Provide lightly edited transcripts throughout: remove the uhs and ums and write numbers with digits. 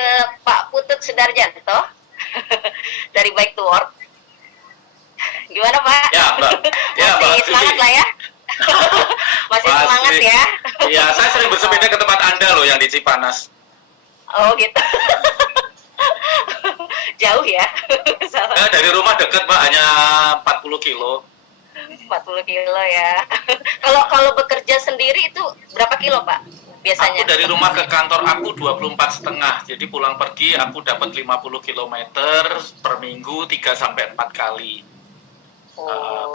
ke Pak Putut Sudarjanto dari Bike to Work. Gimana Pak? Ya Mbak. Ya Mbak. Masih semangat lah ya? Masih semangat ya? Iya, saya sering bersepeda ke tempat Anda loh yang di Cipanas. Oh gitu. Jauh ya? Dari rumah dekat Mbak, hanya 40 kilo. 40 kilo ya. Kalau bekerja sendiri itu berapa kilo Pak biasanya? Aku dari rumah ke kantor aku 24,5. Jadi pulang pergi aku dapat 50 km per minggu 3 sampai 4 kali.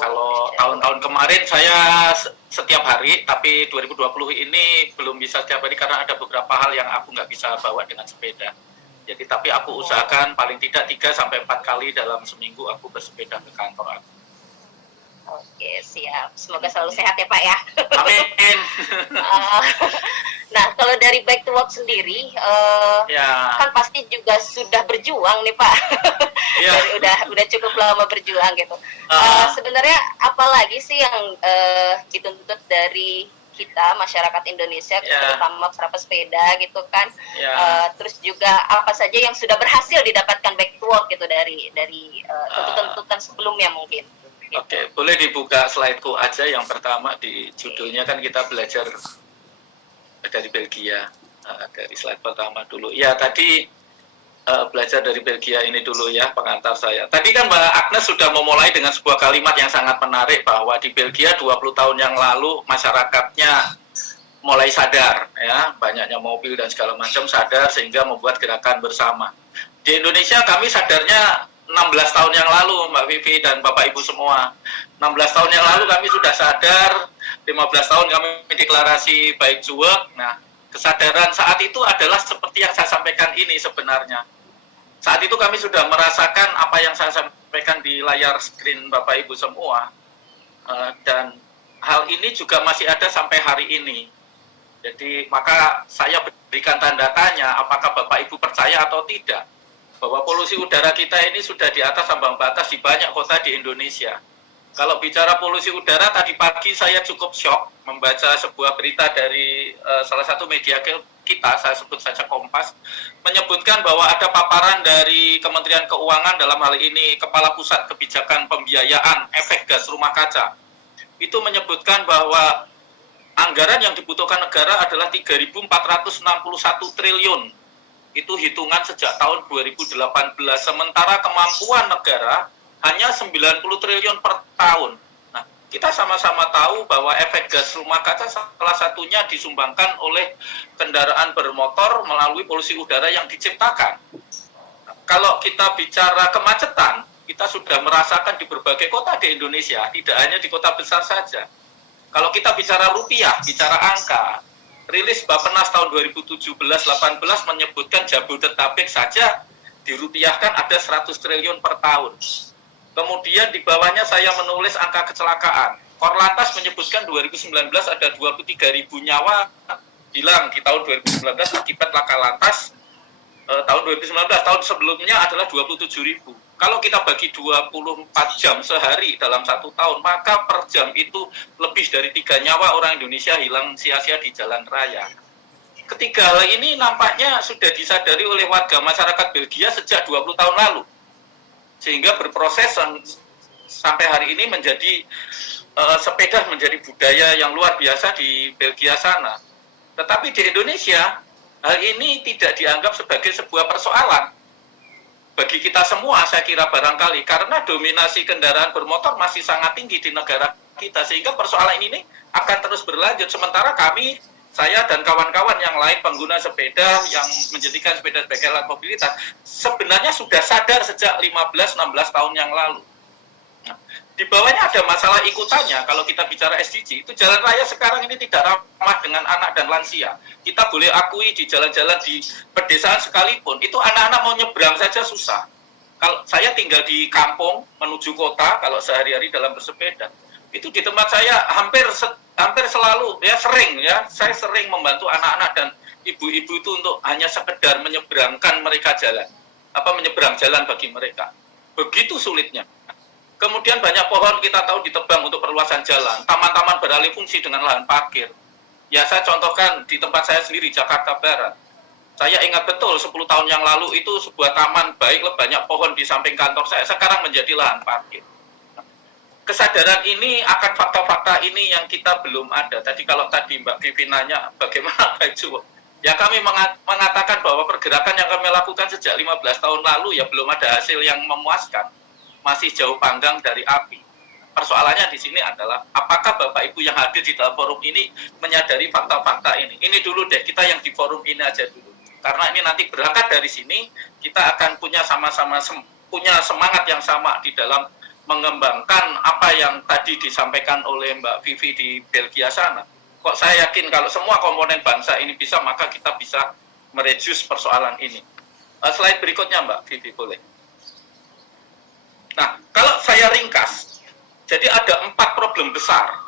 Kalau tahun-tahun kemarin saya setiap hari, tapi 2020 ini belum bisa setiap hari karena ada beberapa hal yang aku nggak bisa bawa dengan sepeda. Jadi tapi aku usahakan paling tidak 3 sampai 4 kali dalam seminggu aku bersepeda ke kantor aku. Oke, siap. Semoga selalu sehat ya Pak ya. Amin. Nah, kalau dari Bike to Work sendiri, Ya. kan pasti juga sudah berjuang nih Pak. Ya. udah cukup lama berjuang gitu. Sebenarnya apalagi sih yang dituntut dari kita masyarakat Indonesia, terutama para pesepeda gitu kan. Terus juga apa saja yang sudah berhasil didapatkan Bike to Work gitu dari tuntutan sebelumnya mungkin. Gitu. Oke, boleh dibuka slide-ku aja yang pertama di judulnya kan kita belajar dari Belgia. Dari slide pertama dulu. Ya, tadi belajar dari Belgia ini dulu ya, pengantar saya. Tadi kan Mbak Agnes sudah memulai dengan sebuah kalimat yang sangat menarik bahwa di Belgia 20 tahun yang lalu masyarakatnya mulai sadar ya, banyaknya mobil dan segala macam sadar sehingga membuat gerakan bersama. Di Indonesia kami sadarnya 16 tahun yang lalu Mbak Vivi dan Bapak Ibu semua. 16 tahun yang lalu kami sudah sadar, 15 tahun kami deklarasi Bike to Work. Nah, kesadaran saat itu adalah seperti yang saya sampaikan ini sebenarnya. Saat itu kami sudah merasakan apa yang saya sampaikan di layar screen Bapak Ibu semua. Dan hal ini juga masih ada sampai hari ini. Jadi maka saya berikan tanda tanya apakah Bapak Ibu percaya atau tidak bahwa polusi udara kita ini sudah di atas ambang batas di banyak kota di Indonesia. Kalau bicara polusi udara, tadi pagi saya cukup shock membaca sebuah berita dari salah satu media kita, saya sebut saja Kompas, menyebutkan bahwa ada paparan dari Kementerian Keuangan, dalam hal ini Kepala Pusat Kebijakan Pembiayaan Efek Gas Rumah Kaca. Itu menyebutkan bahwa anggaran yang dibutuhkan negara adalah 3.461 triliun. Itu hitungan sejak tahun 2018, sementara kemampuan negara hanya 90 triliun per tahun. Nah, kita sama-sama tahu bahwa efek gas rumah kaca salah satunya disumbangkan oleh kendaraan bermotor melalui polusi udara yang diciptakan. Nah, kalau kita bicara kemacetan, kita sudah merasakan di berbagai kota di Indonesia, tidak hanya di kota besar saja. Kalau kita bicara rupiah, bicara angka, rilis Bappenas tahun 2017-18 menyebutkan Jabodetabek saja dirupiahkan ada 100 triliun per tahun. Kemudian di bawahnya saya menulis angka kecelakaan. Korlantas menyebutkan 2019 ada 23.000 nyawa hilang di tahun 2019 akibat laka lantas. Tahun 2019, tahun sebelumnya adalah 27.000. Kalau kita bagi 24 jam sehari dalam satu tahun, maka per jam itu lebih dari 3 nyawa orang Indonesia hilang sia-sia di jalan raya. Ketiga hal ini nampaknya sudah disadari oleh warga masyarakat Belgia sejak 20 tahun lalu. Sehingga berproses sampai hari ini menjadi sepeda menjadi budaya yang luar biasa di Belgia sana. Tetapi di Indonesia, hal ini tidak dianggap sebagai sebuah persoalan. Bagi kita semua, saya kira barangkali, karena dominasi kendaraan bermotor masih sangat tinggi di negara kita, sehingga persoalan ini akan terus berlanjut. Sementara kami, saya dan kawan-kawan yang lain pengguna sepeda yang menjadikan sepeda sebagai alat mobilitas, sebenarnya sudah sadar sejak 15-16 tahun yang lalu. Nah, di bawahnya ada masalah ikutannya. Kalau kita bicara SDG, itu jalan raya sekarang ini tidak ramah dengan anak dan lansia. Kita boleh akui di jalan-jalan di pedesaan sekalipun, itu anak-anak mau nyebrang saja susah. Kalau saya tinggal di kampung menuju kota, kalau sehari-hari dalam bersepeda, itu di tempat saya hampir selalu, saya sering membantu anak-anak dan ibu-ibu itu untuk hanya sekedar menyeberangkan mereka jalan, menyeberang jalan bagi mereka. Begitu sulitnya. Kemudian banyak pohon kita tahu ditebang untuk perluasan jalan, taman-taman beralih fungsi dengan lahan parkir. Ya, saya contohkan di tempat saya sendiri, Jakarta Barat. Saya ingat betul 10 tahun yang lalu itu sebuah taman baik, banyak pohon di samping kantor saya, sekarang menjadi lahan parkir. Kesadaran ini akan fakta-fakta ini yang kita belum ada. Tadi kalau tadi Mbak Vivi nanya bagaimana baju, ya kami mengatakan bahwa pergerakan yang kami lakukan sejak 15 tahun lalu ya belum ada hasil yang memuaskan. Masih jauh panggang dari api. Persoalannya di sini adalah apakah Bapak Ibu yang hadir di dalam forum ini menyadari fakta-fakta ini. Ini dulu deh, kita yang di forum ini aja dulu. Karena ini nanti berangkat dari sini, kita akan punya sama-sama punya semangat yang sama di dalam mengembangkan apa yang tadi disampaikan oleh Mbak Vivi di Belgia sana. Kok saya yakin kalau semua komponen bangsa ini bisa, maka kita bisa mereduce persoalan ini. Slide berikutnya Mbak Vivi boleh. Nah, kalau saya ringkas, jadi ada 4 problem besar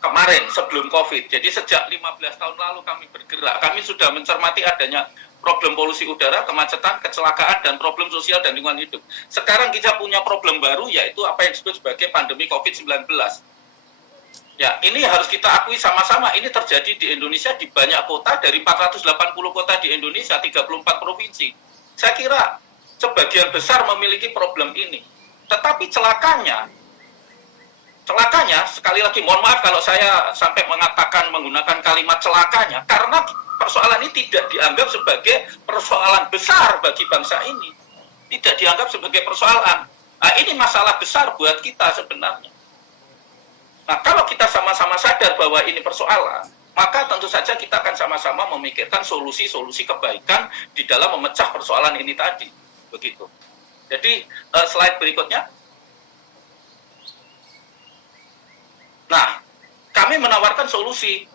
kemarin sebelum COVID. Jadi sejak 15 tahun lalu kami bergerak, kami sudah mencermati adanya problem polusi udara, kemacetan, kecelakaan, dan problem sosial dan lingkungan hidup. Sekarang kita punya problem baru, yaitu apa yang disebut sebagai pandemi COVID-19. Ya, ini harus kita akui sama-sama, ini terjadi di Indonesia di banyak kota, dari 480 kota di Indonesia, 34 provinsi. Saya kira sebagian besar memiliki problem ini. Tetapi celakanya, sekali lagi mohon maaf kalau saya sampai mengatakan menggunakan kalimat celakanya, karena persoalan ini tidak dianggap sebagai persoalan besar bagi bangsa ini. Tidak dianggap sebagai persoalan. Nah, ini masalah besar buat kita sebenarnya. Nah, kalau kita sama-sama sadar bahwa ini persoalan, maka tentu saja kita akan sama-sama memikirkan solusi-solusi kebaikan di dalam memecah persoalan ini tadi. Begitu. Jadi, slide berikutnya. Nah, kami menawarkan solusi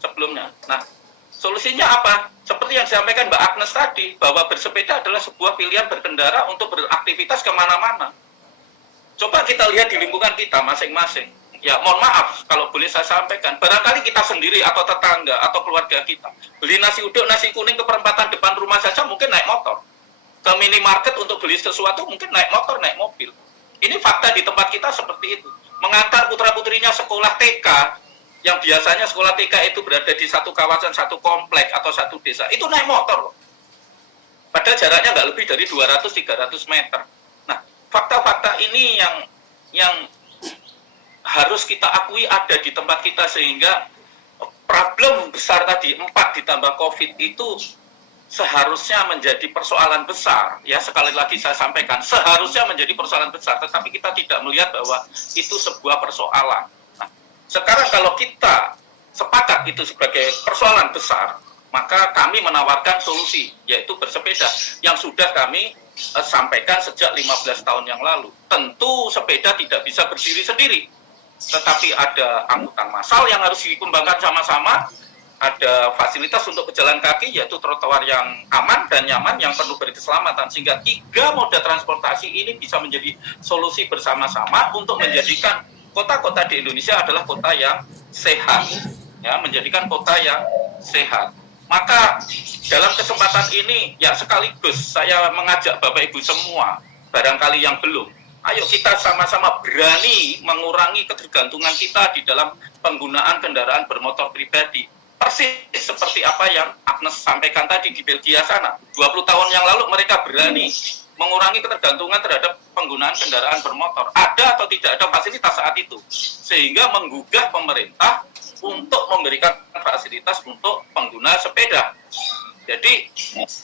sebelumnya. Nah, solusinya apa? Seperti yang disampaikan Mbak Agnes tadi, bahwa bersepeda adalah sebuah pilihan berkendara untuk beraktivitas kemana-mana. Coba kita lihat di lingkungan kita masing-masing. Ya, mohon maaf kalau boleh saya sampaikan. Barangkali kita sendiri atau tetangga atau keluarga kita beli nasi uduk, nasi kuning ke perempatan depan rumah saja mungkin naik motor. Ke minimarket untuk beli sesuatu mungkin naik motor, naik mobil. Ini fakta di tempat kita seperti itu. Mengantar putra-putrinya sekolah TK, yang biasanya sekolah TK itu berada di satu kawasan, satu komplek, atau satu desa, itu naik motor. Padahal jaraknya nggak lebih dari 200-300 meter. Nah, fakta-fakta ini yang harus kita akui ada di tempat kita, sehingga problem besar tadi, 4 ditambah COVID itu seharusnya menjadi persoalan besar. Ya, sekali lagi saya sampaikan, seharusnya menjadi persoalan besar, tetapi kita tidak melihat bahwa itu sebuah persoalan. Nah, sekarang kalau kita sepakat itu sebagai persoalan besar, maka kami menawarkan solusi, yaitu bersepeda, yang sudah kami sampaikan sejak 15 tahun yang lalu. Tentu sepeda tidak bisa berdiri sendiri, tetapi ada angkutan massal yang harus dikembangkan sama-sama. Ada fasilitas untuk pejalan kaki, yaitu trotoar yang aman dan nyaman, yang penuh berkeselamatan, sehingga 3 moda transportasi ini bisa menjadi solusi bersama-sama untuk menjadikan kota-kota di Indonesia adalah kota yang sehat, ya, menjadikan kota yang sehat. Maka dalam kesempatan ini, ya sekaligus saya mengajak Bapak Ibu semua, barangkali yang belum, ayo kita sama-sama berani mengurangi ketergantungan kita di dalam penggunaan kendaraan bermotor pribadi. Persis seperti apa yang Agnes sampaikan tadi di Belgia sana. 20 tahun yang lalu mereka berani mengurangi ketergantungan terhadap penggunaan kendaraan bermotor. Ada atau tidak ada fasilitas saat itu. Sehingga menggugah pemerintah untuk memberikan fasilitas untuk pengguna sepeda. Jadi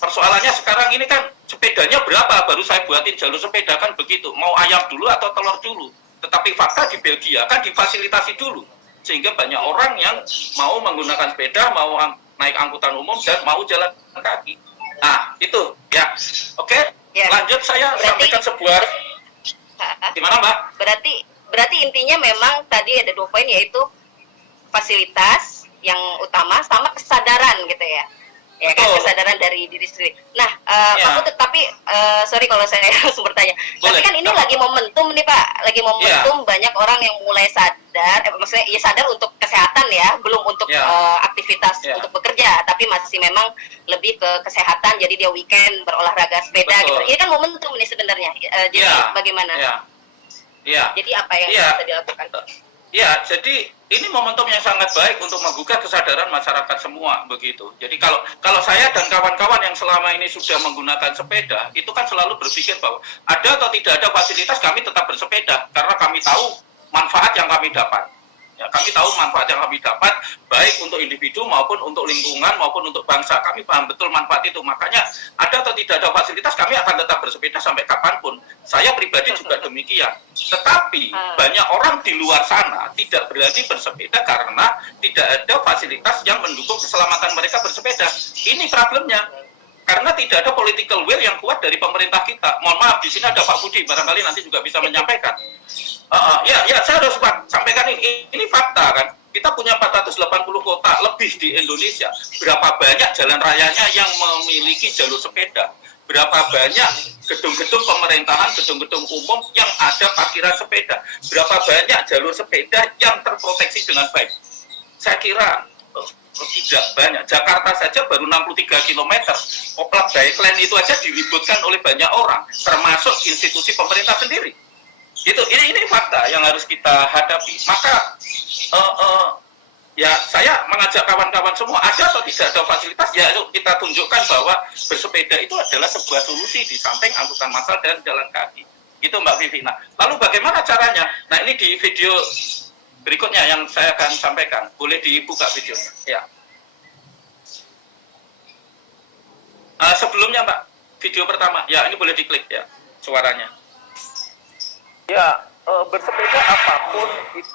persoalannya sekarang ini kan sepedanya berapa? Baru saya buatin jalur sepeda kan begitu. Mau ayam dulu atau telur dulu. Tetapi fakta di Belgia kan difasilitasi dulu. Sehingga banyak orang yang mau menggunakan sepeda, mau naik angkutan umum, dan mau jalan kaki. Nah, itu ya. Oke, ya. Lanjut saya sampaikan sebuah. Gimana Mbak? Berarti intinya memang tadi ada 2 poin, yaitu fasilitas yang utama sama kesadaran gitu ya. Ya kan, kesadaran dari diri sendiri. Nah, aku tapi sorry kalau saya langsung bertanya. Tapi kan ini lagi momentum nih Pak, lagi momentum banyak orang yang mulai sadar, maksudnya ya sadar untuk kesehatan ya, belum untuk aktivitas untuk bekerja, tapi masih memang lebih ke kesehatan. Jadi dia weekend berolahraga sepeda gitu. Ini kan momentum nih sebenarnya. Jadi bagaimana? Jadi apa yang bisa dilakukan? Ya, jadi ini momentum yang sangat baik untuk menggugah kesadaran masyarakat semua begitu. Jadi kalau saya dan kawan-kawan yang selama ini sudah menggunakan sepeda, itu kan selalu berpikir bahwa ada atau tidak ada fasilitas kami tetap bersepeda karena kami tahu manfaat yang kami dapat. Ya, kami tahu manfaat yang kami dapat baik untuk individu maupun untuk lingkungan maupun untuk bangsa. Kami paham betul manfaat itu. Makanya ada atau tidak ada fasilitas kami akan tetap bersepeda sampai kapanpun. Saya pribadi juga demikian. Tetapi banyak orang di luar sana tidak berani bersepeda karena tidak ada fasilitas yang mendukung keselamatan mereka bersepeda. Ini problemnya. Karena tidak ada political will yang kuat dari pemerintah kita. Mohon maaf, di sini ada Pak Budi, barangkali nanti juga bisa menyampaikan. Saya harus sampaikan ini fakta kan. Kita punya 480 kota lebih di Indonesia. Berapa banyak jalan rayanya yang memiliki jalur sepeda? Berapa banyak gedung-gedung pemerintahan, gedung-gedung umum yang ada parkiran sepeda? Berapa banyak jalur sepeda yang terproteksi dengan baik? Saya kira tidak banyak. Jakarta saja baru 63 km. Oplak Baiklen itu aja diributkan oleh banyak orang, termasuk institusi pemerintah sendiri. Ini fakta yang harus kita hadapi. Maka ya saya mengajak kawan-kawan semua, ada atau tidak ada fasilitas, ya kita tunjukkan bahwa bersepeda itu adalah sebuah solusi di samping angkutan massal dan jalan kaki. Itu Mbak Vivi. Nah, lalu bagaimana caranya? Nah, ini di video berikutnya yang saya akan sampaikan. Boleh dibuka videonya. Ya. Sebelumnya Mbak, video pertama. Ya, ini boleh diklik ya suaranya. Ya, bersepeda apapun itu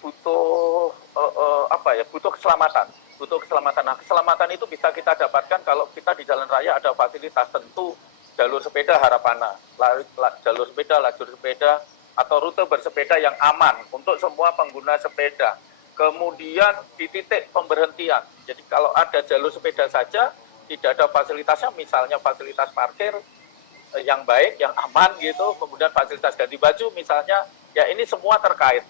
butuh butuh keselamatan. Butuh keselamatan. Nah, keselamatan itu bisa kita dapatkan kalau kita di jalan raya ada fasilitas, tentu jalur sepeda harapannya, jalur sepeda, lajur sepeda, atau rute bersepeda yang aman untuk semua pengguna sepeda. Kemudian di titik pemberhentian. Jadi kalau ada jalur sepeda saja, tidak ada fasilitasnya, misalnya fasilitas parkir yang baik, yang aman gitu, kemudian fasilitas ganti baju misalnya, ya ini semua terkait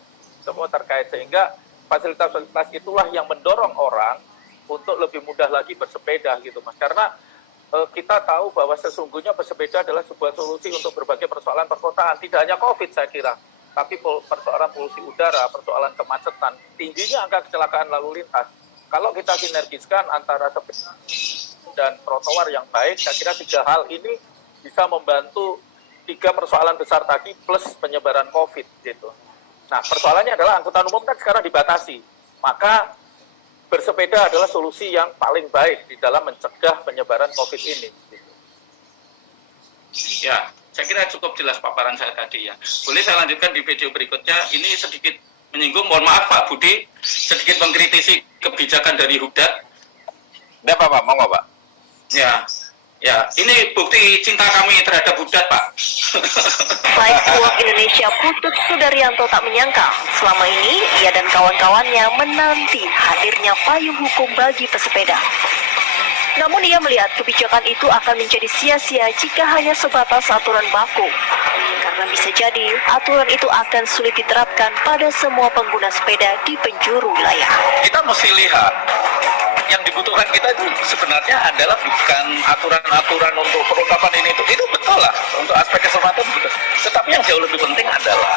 sehingga fasilitas-fasilitas itulah yang mendorong orang untuk lebih mudah lagi bersepeda gitu Mas. Karena kita tahu bahwa sesungguhnya bersepeda adalah sebuah solusi untuk berbagai persoalan perkotaan, tidak hanya COVID saya kira, tapi persoalan polusi udara, persoalan kemacetan, tingginya angka kecelakaan lalu lintas. Kalau kita sinergiskan antara sepeda dan trotoar yang baik, saya kira 3 hal ini bisa membantu 3 persoalan besar tadi plus penyebaran COVID gitu. Nah, persoalannya adalah angkutan umum kan sekarang dibatasi, maka bersepeda adalah solusi yang paling baik di dalam mencegah penyebaran COVID ini. Ya, saya kira cukup jelas paparan saya tadi ya. Boleh saya lanjutkan di video berikutnya. Ini sedikit menyinggung, mohon maaf Pak Budi, sedikit mengkritisi kebijakan dari Hubdat. Ya Pak, mau nggak Pak? Ya, ini bukti cinta kami terhadap Hubdat Pak. Bike to Work Indonesia Putut Sudaryanto tak menyangka selama ini ia dan kawan-kawannya menanti hadirnya payung hukum bagi pesepeda. Namun ia melihat kebijakan itu akan menjadi sia-sia jika hanya sebatas aturan baku. Karena bisa jadi aturan itu akan sulit diterapkan pada semua pengguna sepeda di penjuru wilayah. Kita mesti lihat, yang dibutuhkan kita itu sebenarnya adalah bukan aturan-aturan untuk perlengkapan ini itu betul lah, untuk aspek keselamatan betul. Tetapi yang jauh lebih penting adalah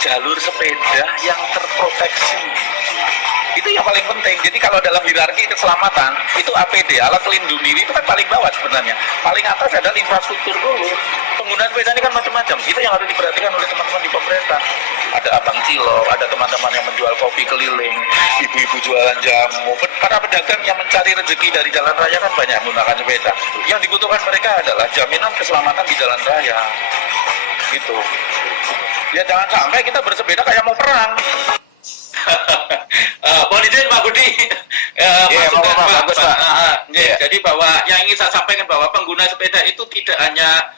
jalur sepeda yang terproteksi. Itu yang paling penting. Jadi kalau dalam hierarki keselamatan, itu APD, alat pelindung diri, itu kan paling bawah sebenarnya. Paling atas adalah infrastruktur dulu. Pengguna sepeda ini kan macam-macam. Itu yang harus diperhatikan oleh teman-teman di pemerintah. Ada abang cilok, ada teman-teman yang menjual kopi keliling, ibu-ibu jualan jamu. Para pedagang yang mencari rezeki dari jalan raya kan banyak menggunakan sepeda. Yang dibutuhkan mereka adalah jaminan keselamatan di jalan raya. Gitu. Ya jangan sampai kita bersepeda kayak mau perang. Mohon izin Pak Budi. Jadi bahwa yang ingin saya sampaikan bahwa pengguna sepeda itu tidak hanya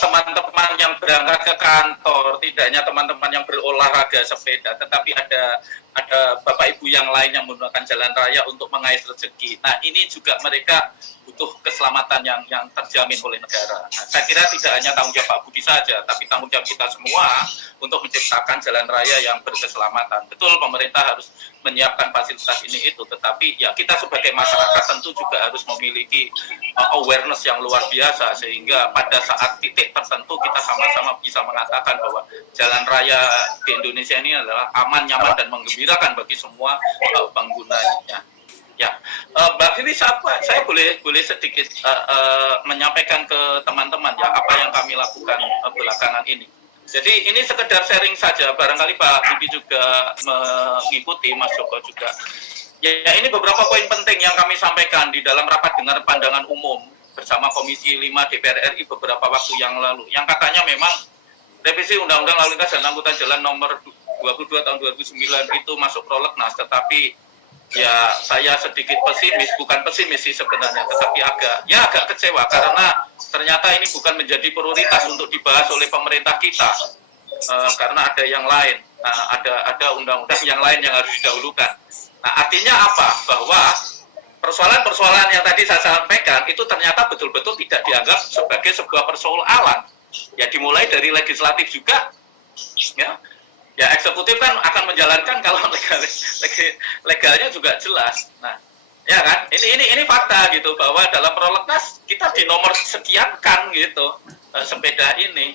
teman-teman yang berangkat ke kantor, tidak hanya teman-teman yang berolahraga sepeda, tetapi ada ada bapak ibu yang lain yang menggunakan jalan raya untuk mengais rezeki. Nah, ini juga mereka butuh keselamatan yang terjamin oleh negara. Nah, saya kira tidak hanya tanggung jawab Pak Budi saja, tapi tanggung jawab kita semua untuk menciptakan jalan raya yang berkeselamatan. Betul, pemerintah harus menyiapkan fasilitas ini itu, tetapi ya kita sebagai masyarakat tentu juga harus memiliki awareness yang luar biasa, sehingga pada saat titik tertentu kita sama-sama bisa mengatakan bahwa jalan raya di Indonesia ini adalah aman, nyaman, dan menggembirakan bagi semua penggunanya. Ya, Mbak Vivi, saya boleh sedikit menyampaikan ke teman-teman ya apa yang kami lakukan belakangan ini. Jadi ini sekedar sharing saja, barangkali Pak Bibi juga mengikuti, Mas Joko juga. Ya, ini beberapa poin penting yang kami sampaikan di dalam rapat dengar pandangan umum bersama Komisi 5 DPR RI beberapa waktu yang lalu. Yang katanya memang revisi Undang-Undang Lalu Lintas dan Angkutan Jalan nomor 22 tahun 2009 itu masuk prolegnas, tetapi ya saya sedikit pesimis, bukan pesimis sih sebenarnya, tetapi agak kecewa karena ternyata ini bukan menjadi prioritas untuk dibahas oleh pemerintah kita, karena ada yang lain, ada undang-undang yang lain yang harus didahulukan. Nah, artinya apa? Bahwa persoalan-persoalan yang tadi saya sampaikan itu ternyata betul-betul tidak dianggap sebagai sebuah persoalan. Ya, dimulai dari legislatif juga, ya eksekutif kan akan menjalankan kalau legalnya juga jelas. Nah, ya kan, ini fakta gitu, bahwa dalam prolegnas kita di nomor sekian kan gitu sepeda ini.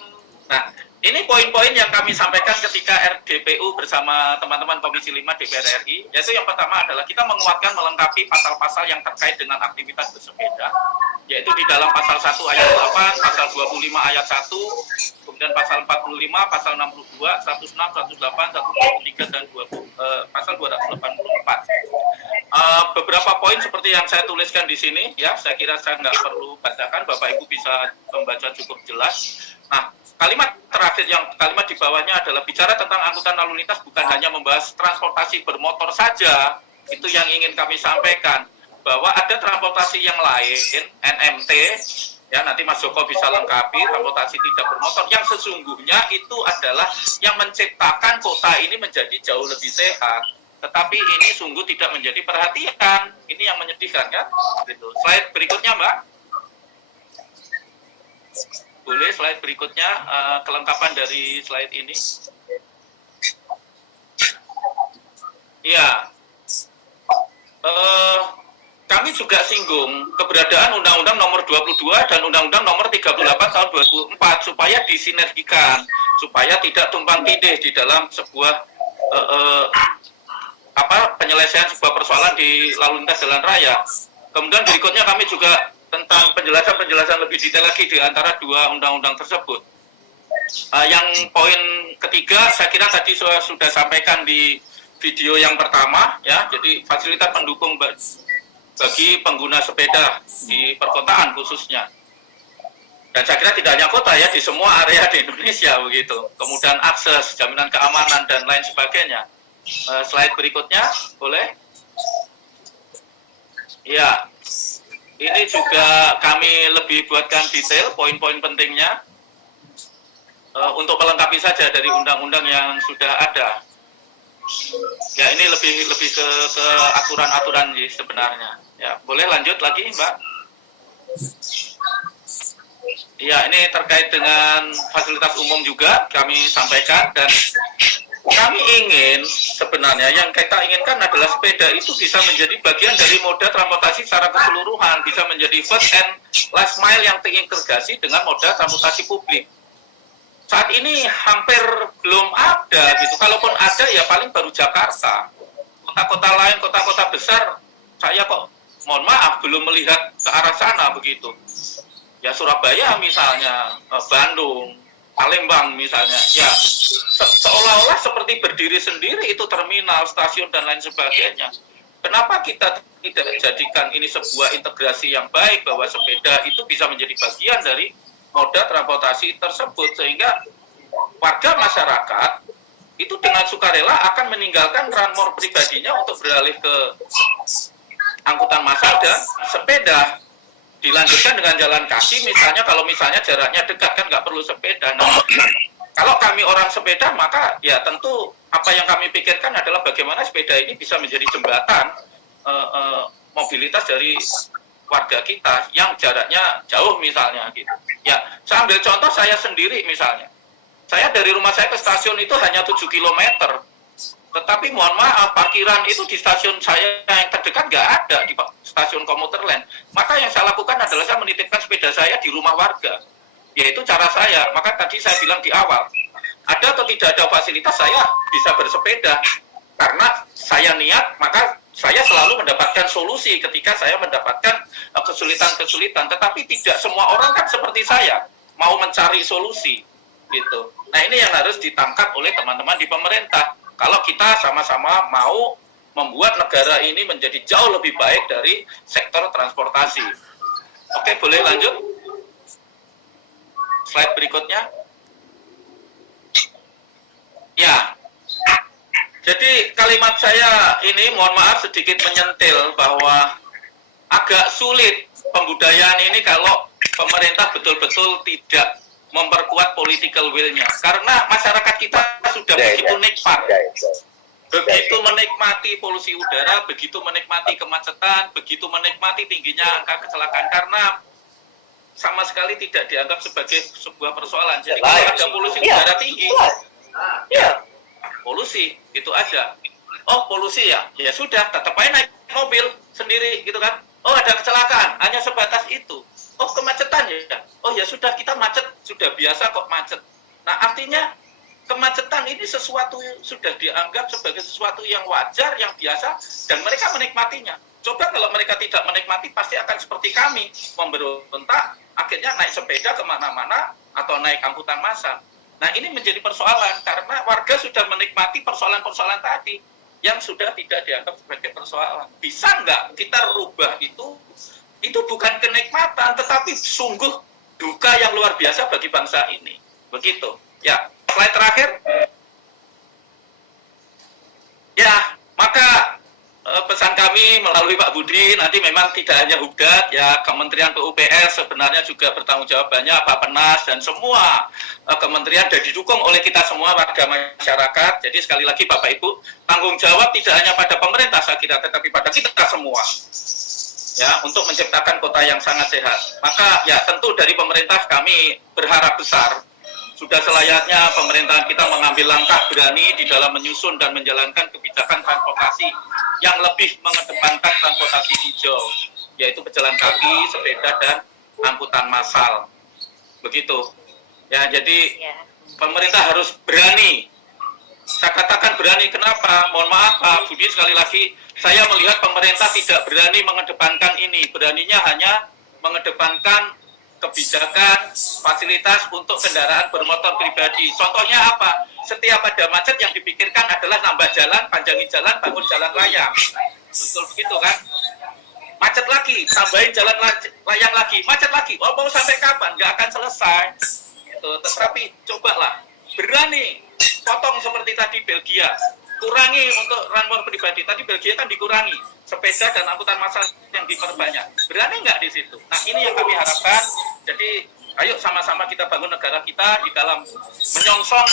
Nah, ini poin-poin yang kami sampaikan ketika RDPU bersama teman-teman Komisi 5 DPR RI, yaitu yang pertama adalah kita menguatkan melengkapi pasal-pasal yang terkait dengan aktivitas bersepeda, yaitu di dalam pasal 1 ayat 8, pasal 25 ayat 1, kemudian pasal 45, pasal 62, 106, 108, 123, dan pasal 284. Beberapa poin seperti yang saya tuliskan di sini, ya, saya kira saya nggak perlu bacakan, Bapak Ibu bisa membaca cukup jelas. Nah, kalimat terakhir, kalimat di bawahnya adalah bicara tentang angkutan lalu lintas bukan hanya membahas transportasi bermotor saja, itu yang ingin kami sampaikan, bahwa ada transportasi yang lain, NMT, ya nanti Mas Joko bisa lengkapi, transportasi tidak bermotor, yang sesungguhnya itu adalah yang menciptakan kota ini menjadi jauh lebih sehat. Tetapi ini sungguh tidak menjadi perhatian, ini yang menyedihkan kan? Gitu. Slide berikutnya, Mbak. Boleh slide berikutnya, kelengkapan dari slide ini. Ya, kami juga singgung keberadaan Undang-Undang nomor 22 dan Undang-Undang nomor 38 tahun 2004 supaya disinergikan, supaya tidak tumpang tindih di dalam sebuah penyelesaian sebuah persoalan di lalu lintas jalan raya. Kemudian berikutnya kami juga tentang penjelasan lebih detail lagi di antara dua undang-undang tersebut. Yang poin ketiga saya kira tadi sudah sampaikan di video yang pertama, ya. Jadi fasilitas pendukung bagi pengguna sepeda di perkotaan khususnya. Dan saya kira tidak hanya kota ya, di semua area di Indonesia begitu. Kemudian akses, jaminan keamanan dan lain sebagainya. Slide berikutnya, boleh? Ya, ini juga kami lebih buatkan detail poin-poin pentingnya untuk melengkapi saja dari undang-undang yang sudah ada. Ya, ini lebih ke aturan-aturan sebenarnya. Ya, boleh lanjut lagi, Mbak? Ya, ini terkait dengan fasilitas umum juga kami sampaikan, dan kami ingin sebenarnya yang kita inginkan adalah sepeda itu bisa menjadi bagian dari moda transportasi secara keseluruhan, bisa menjadi first and last mile yang terintegrasi dengan moda transportasi publik. Saat ini hampir belum ada gitu, kalaupun ada ya paling baru Jakarta. Kota-kota lain, kota-kota besar, saya kok mohon maaf belum melihat ke arah sana begitu. Ya Surabaya misalnya, Bandung, Palembang misalnya, ya seolah-olah seperti berdiri sendiri itu terminal, stasiun dan lain sebagainya. Kenapa kita tidak jadikan ini sebuah integrasi yang baik, bahwa sepeda itu bisa menjadi bagian dari moda transportasi tersebut, sehingga warga masyarakat itu dengan sukarela akan meninggalkan transport pribadinya untuk beralih ke angkutan massal dan sepeda. Dilanjutkan dengan jalan kaki, misalnya kalau misalnya jaraknya dekat kan nggak perlu sepeda. Nah, Kalau kami orang sepeda, maka ya tentu apa yang kami pikirkan adalah bagaimana sepeda ini bisa menjadi jembatan mobilitas dari warga kita yang jaraknya jauh misalnya gitu. Ya, saya ambil contoh saya sendiri misalnya. Saya dari rumah saya ke stasiun itu hanya 7 km. Tetapi mohon maaf, parkiran itu di stasiun saya yang terdekat nggak ada di stasiun komuter lain. Maka yang saya lakukan adalah saya menitipkan sepeda saya di rumah warga. Yaitu cara saya. Maka tadi saya bilang di awal, ada atau tidak ada fasilitas saya bisa bersepeda. Karena saya niat, maka saya selalu mendapatkan solusi ketika saya mendapatkan kesulitan-kesulitan. Tetapi tidak semua orang kan seperti saya, mau mencari solusi. Gitu. Nah ini yang harus ditangkap oleh teman-teman di pemerintah. Kalau kita sama-sama mau membuat negara ini menjadi jauh lebih baik dari sektor transportasi. Oke, boleh lanjut? Slide berikutnya. Ya, jadi kalimat saya ini mohon maaf sedikit menyentil bahwa agak sulit pembudayaan ini kalau pemerintah betul-betul tidak memperkuat political will-nya. Karena masyarakat kita sudah begitu nikmat. Begitu menikmati polusi udara, begitu menikmati kemacetan, begitu menikmati tingginya angka kecelakaan. Karena sama sekali tidak dianggap sebagai sebuah persoalan. Jadi kalau ada polusi udara tinggi, ya polusi, itu aja. Oh polusi ya, ya sudah, tetap aja naik mobil sendiri gitu kan. Oh ada kecelakaan, hanya sebatas itu. Oh kemacetan ya, oh ya sudah kita macet, sudah biasa kok macet. Nah artinya kemacetan ini sesuatu sudah dianggap sebagai sesuatu yang wajar, yang biasa, dan mereka menikmatinya. Coba kalau mereka tidak menikmati, pasti akan seperti kami, memberontak, akhirnya naik sepeda kemana-mana, atau naik angkutan massal. Nah ini menjadi persoalan, karena warga sudah menikmati persoalan-persoalan tadi, yang sudah tidak dianggap sebagai persoalan. Bisa nggak kita rubah itu? Itu bukan kenikmatan, tetapi sungguh duka yang luar biasa bagi bangsa ini. Begitu. Ya, slide terakhir. Ya, maka pesan kami melalui Pak Budi, nanti memang tidak hanya Hubdat, ya Kementerian PUPR sebenarnya juga bertanggung jawabannya, Bappenas, dan semua kementerian dan didukung oleh kita semua warga masyarakat. Jadi sekali lagi Bapak Ibu, tanggung jawab tidak hanya pada pemerintah saya kira, tetapi pada kita semua. Ya, untuk menciptakan kota yang sangat sehat. Maka ya tentu dari pemerintah kami berharap besar. Sudah selayaknya pemerintahan kita mengambil langkah berani di dalam menyusun dan menjalankan kebijakan transportasi yang lebih mengedepankan transportasi hijau, yaitu pejalan kaki, sepeda, dan angkutan massal. Begitu. Ya, jadi pemerintah harus berani. Saya katakan berani, kenapa? Mohon maaf Pak Budi, sekali lagi, saya melihat pemerintah tidak berani mengedepankan ini. Beraninya hanya mengedepankan kebijakan, fasilitas untuk kendaraan bermotor pribadi. Contohnya apa? Setiap ada macet yang dipikirkan adalah nambah jalan, panjangin jalan, bangun jalan layang. Betul begitu kan? Macet lagi, tambahin jalan layang lagi, macet lagi. Oh, mau sampai kapan? Nggak akan selesai. Gitu. Tetapi cobalah, berani. Potong seperti tadi Belgia. Kurangi untuk transport pribadi. Tadi Belgia kan dikurangi. Sepeda dan angkutan massal yang diperbanyak. Berani nggak di situ? Nah, ini yang kami harapkan. Jadi, ayo sama-sama kita bangun negara kita di dalam menyongsong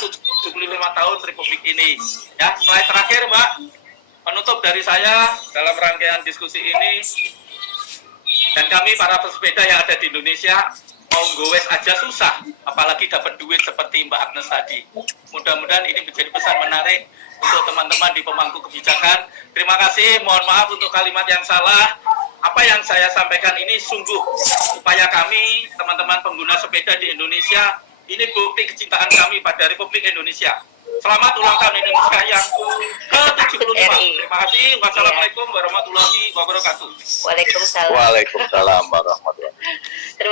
75 tahun Republik ini. Ya, slide terakhir, Mbak. Penutup dari saya dalam rangkaian diskusi ini. Dan kami para pesepeda yang ada di Indonesia, mau gowes aja susah, apalagi dapat duit seperti Mbak Agnes tadi. Mudah-mudahan ini menjadi pesan menarik untuk teman-teman di pemangku kebijakan. Terima kasih, mohon maaf untuk kalimat yang salah. Apa yang saya sampaikan ini sungguh upaya kami, teman-teman pengguna sepeda di Indonesia, ini bukti kecintaan kami pada Republik Indonesia. Selamat ulang tahun Indonesia yang ke-75. Terima kasih. Wassalamualaikum warahmatullahi wabarakatuh. Waalaikumsalam. Waalaikumsalam warahmatullahi wabarakatuh.